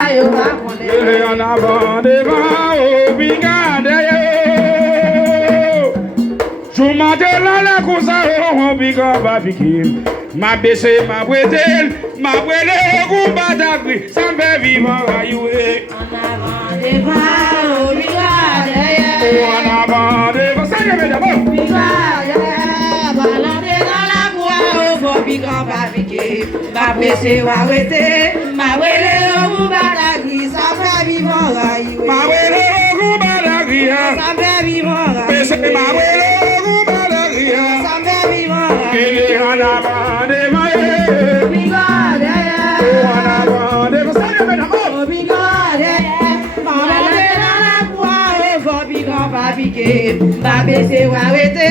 Ele andava devant au bigade. Chumate la cosa au bigade babikim. Ma baissé, ma bouetel, ma bouelle gumba d'agri, sans faire vivant aïoué. En avant devant au bigade. En avant devant, ça y est d'abord. Bigade, balandé dans la bois au bon bigade babikim. Ma baissé, ma bouetel, ma bouelle gumba d'agri, sans faire vivant aïoué. Ma bouelle gumba d'agri, sans faire vivant baissé, ma aïoué. bouelle gumba d'agri. Sans faire vivant Il est en avant devant. bigade. En avant devant, ça y est d'abord. Ma baissé wa wete,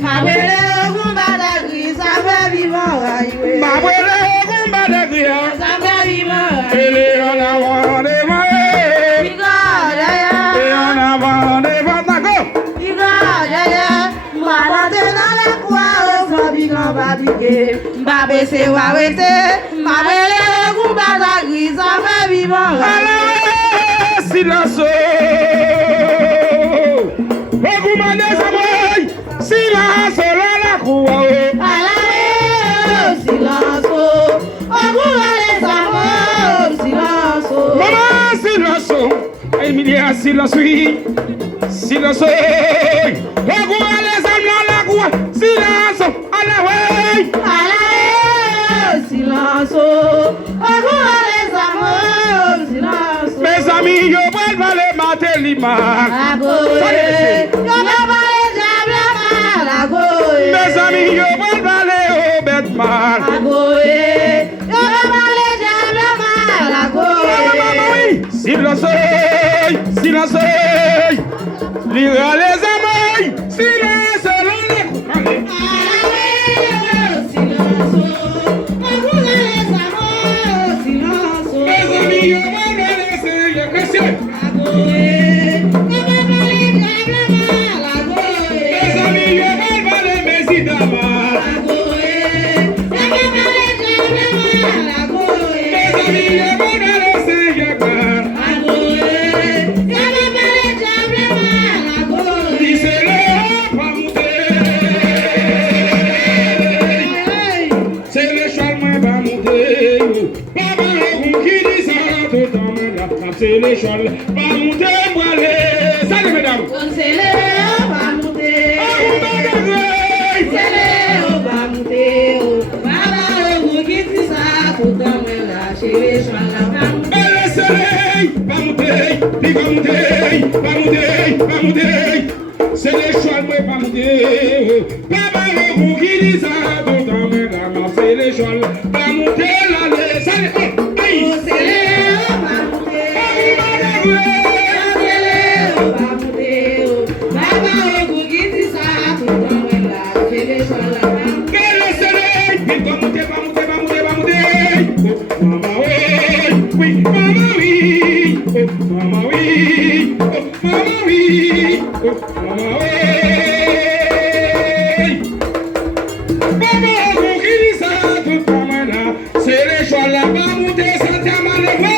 ma wele gumba da gris, ça va vivant aïe. Ma bouelle gumba d'agri. Ça va vivant Il est en avant devant. bigade, Et en avant devant, d'accord. bigade, moi dans la croix au fond bigan babique. Ma baissé wa wete, ma wele gumba da gris, ça va vivant aïe. Silence. Recommandez sa mère. Silence la cour. Silence, Maman, silence. Emilia, silence, oui. Silence. Recommandez les âmes dans la cour. Silence. À la way. Mes amis, yo vuelvo le mater lima. Mes amis, yo vuelvo le obet mal. Silence, silence. Lira les amours. Silence, la mes amis, yo vuelvo le Seigneur. Merci. Mes amis, yo vuelvo le Mesidama. Mes amis, yo vuelvo le Seigneur. Disez-le, pas monter. C'est le choix, moi, pas monter. Papa, on qui dit ça, tout le temps, c'est le choix, pas monter, moi, les. Salut, mesdames. Le soleil, pas monter, puis pas monter, pas monter, pas monter. C'est le choix, moi, pas monter. Papa, on qui dit ça, tout le temps, mesdames, c'est le choix, pas monter, là, les. Salut, oh, aïe. Le soleil, puis pas monter, pas monter, pas monter, pas monter. Oh, maman, oui, maman, oui, oh, maman, oui, oh, maman, oui, oh, maman, oui. Maman, on qui dit ça, tout le temps, maintenant, c'est les choix là, pas monter, sentir mal le voir.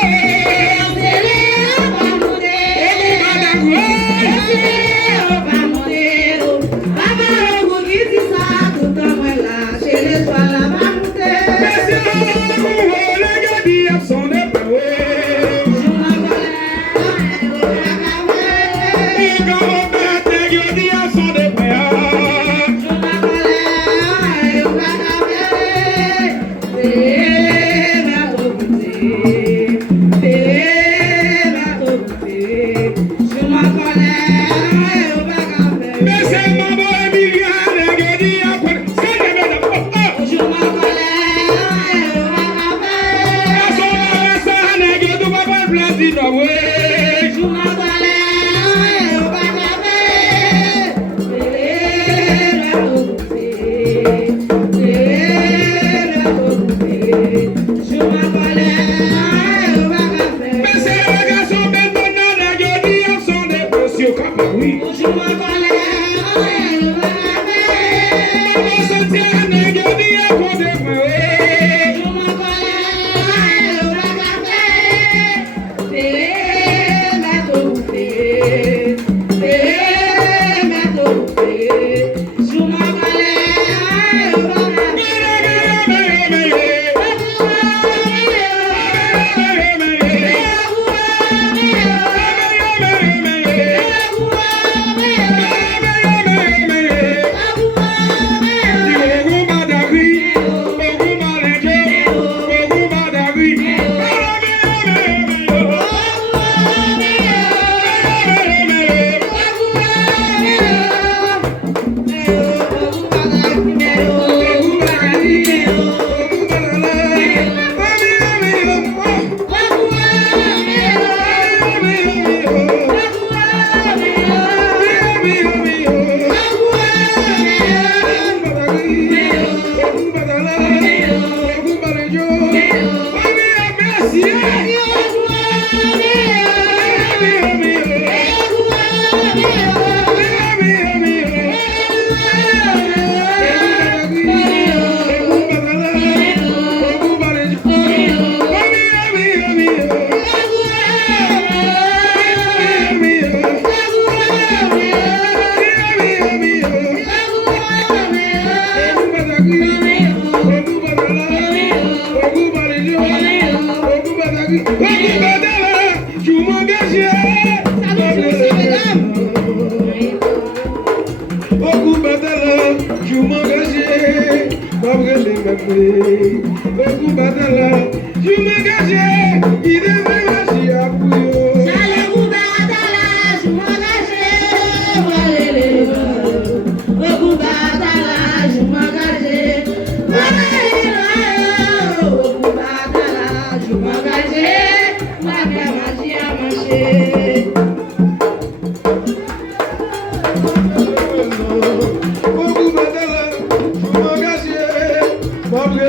Je m'engageais. Au coup batala, je m'engageais. Pas vrai les m'appeler. Au coup batala, je m'engageais. Il devait marcher à Pouyo. Au coup batala, je m'engageais. Au coup batala, je m'engageais. Au coup batala, je m'engageais. Ma mère m'a dit à manger.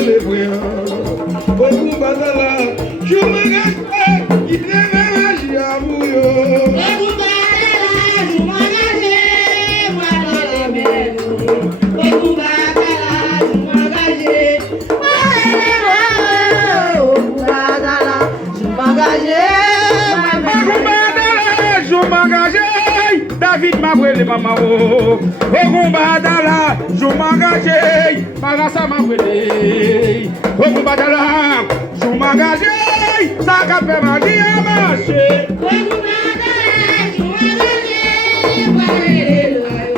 Les voyants, beaucoup batala, je m'engage, il devait agir à Bouyo. Beaucoup batala, je m'engageais, moi dans les mers. Beaucoup batala, je m'engageais, moi dans les mers. Beaucoup batala, je m'engageais, Beaucoup batala, je m'engageais, David m'a brûlé maman. Beaucoup batala, je m'engageais, Marassa m'a brûlé. Beaucoup batala, je m'engageais, ça qu'a fait ma vie à marcher. Beaucoup batala, je m'engageais, moi dans les mers.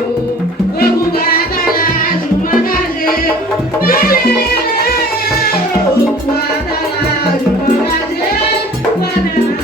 Beaucoup batala, je m'engageais, moi dans les mers. Beaucoup batala, je m'engageais, moi dans les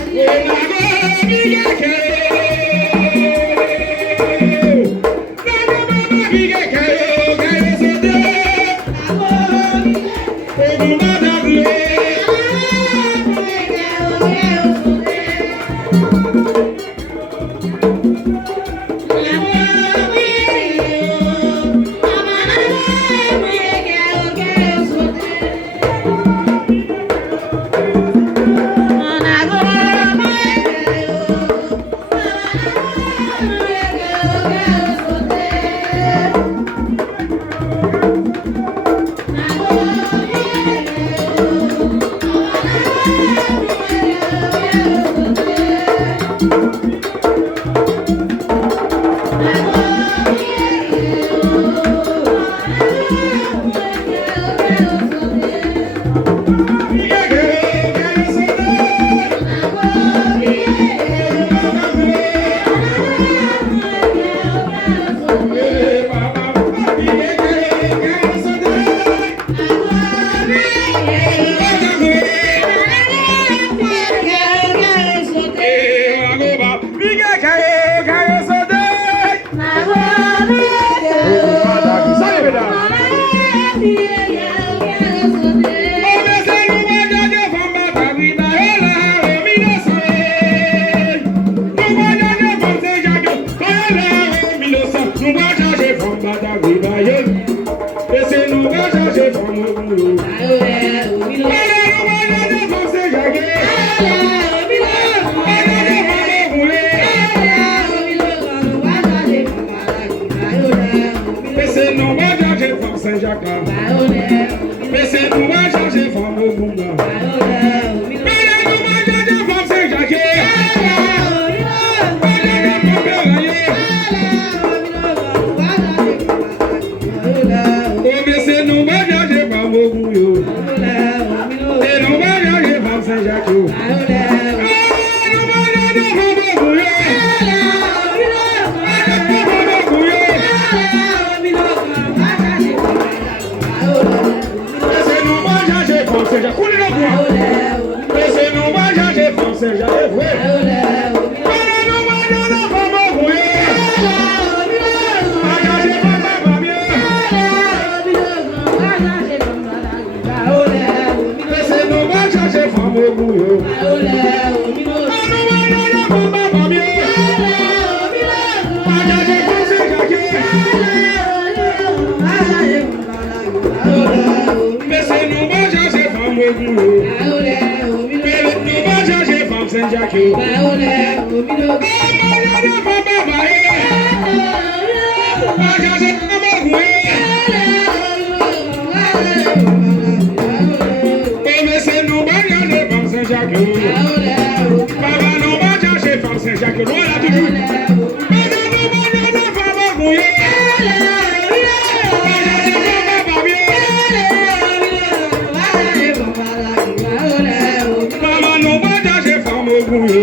ogun yo.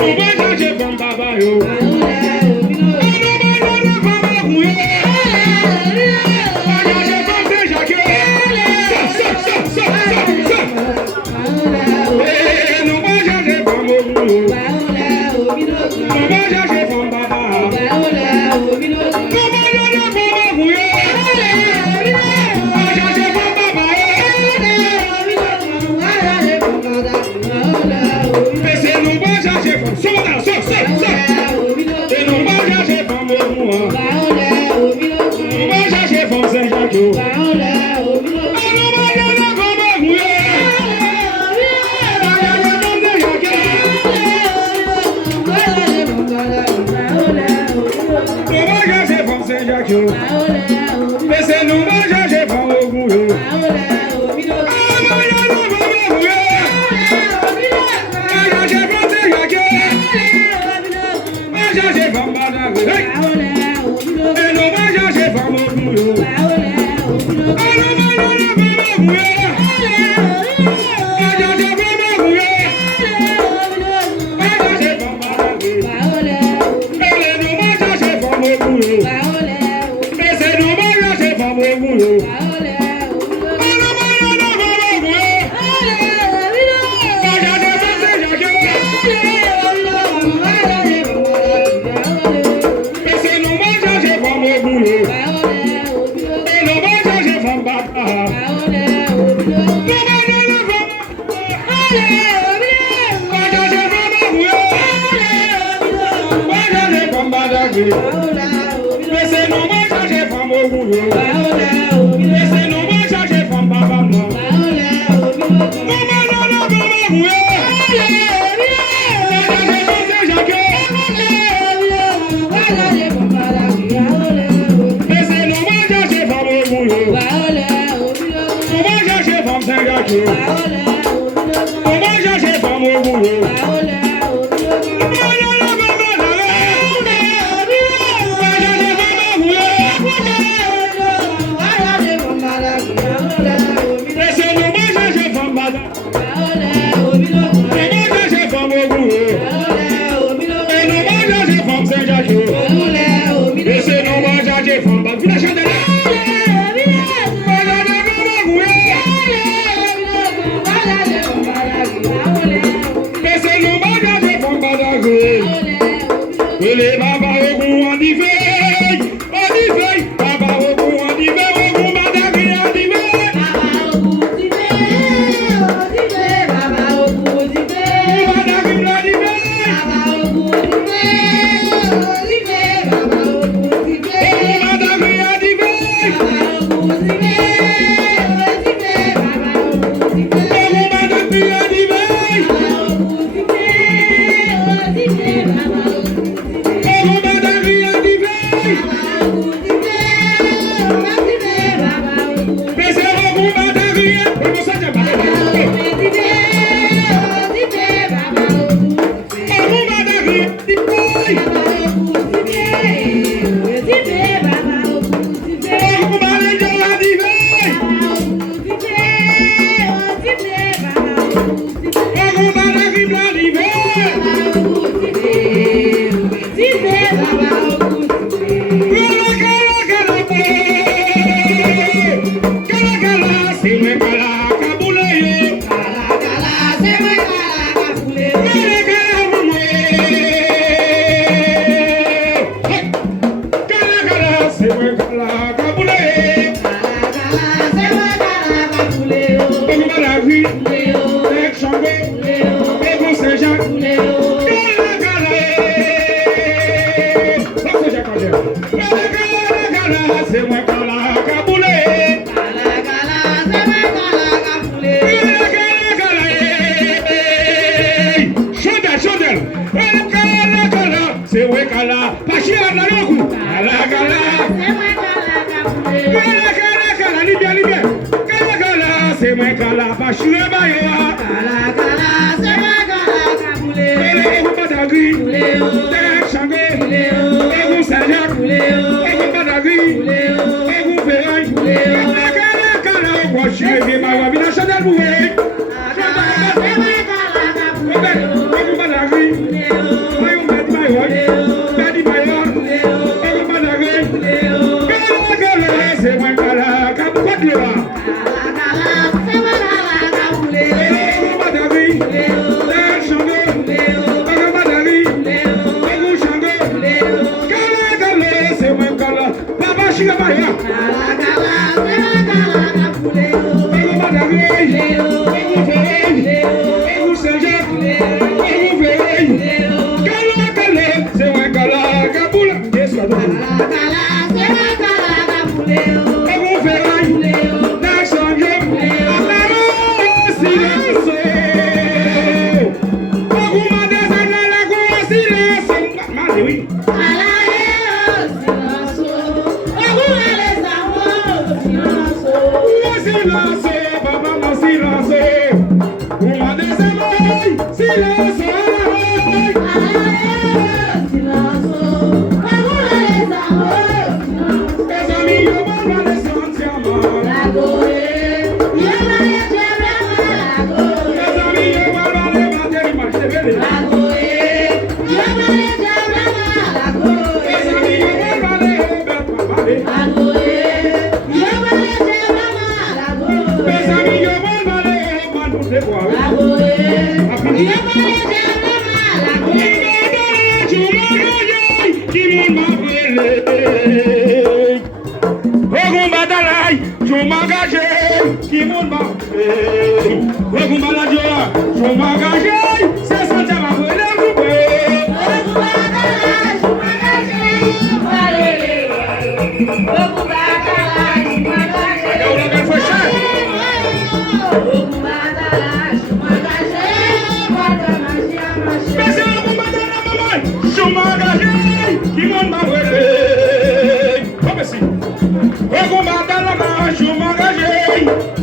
Mo bá jáde fún bàbá mi o. Se mwen kala kabule,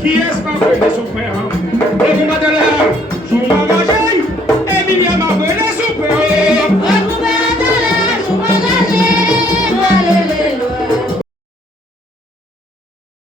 Qui est-ce qu'on veut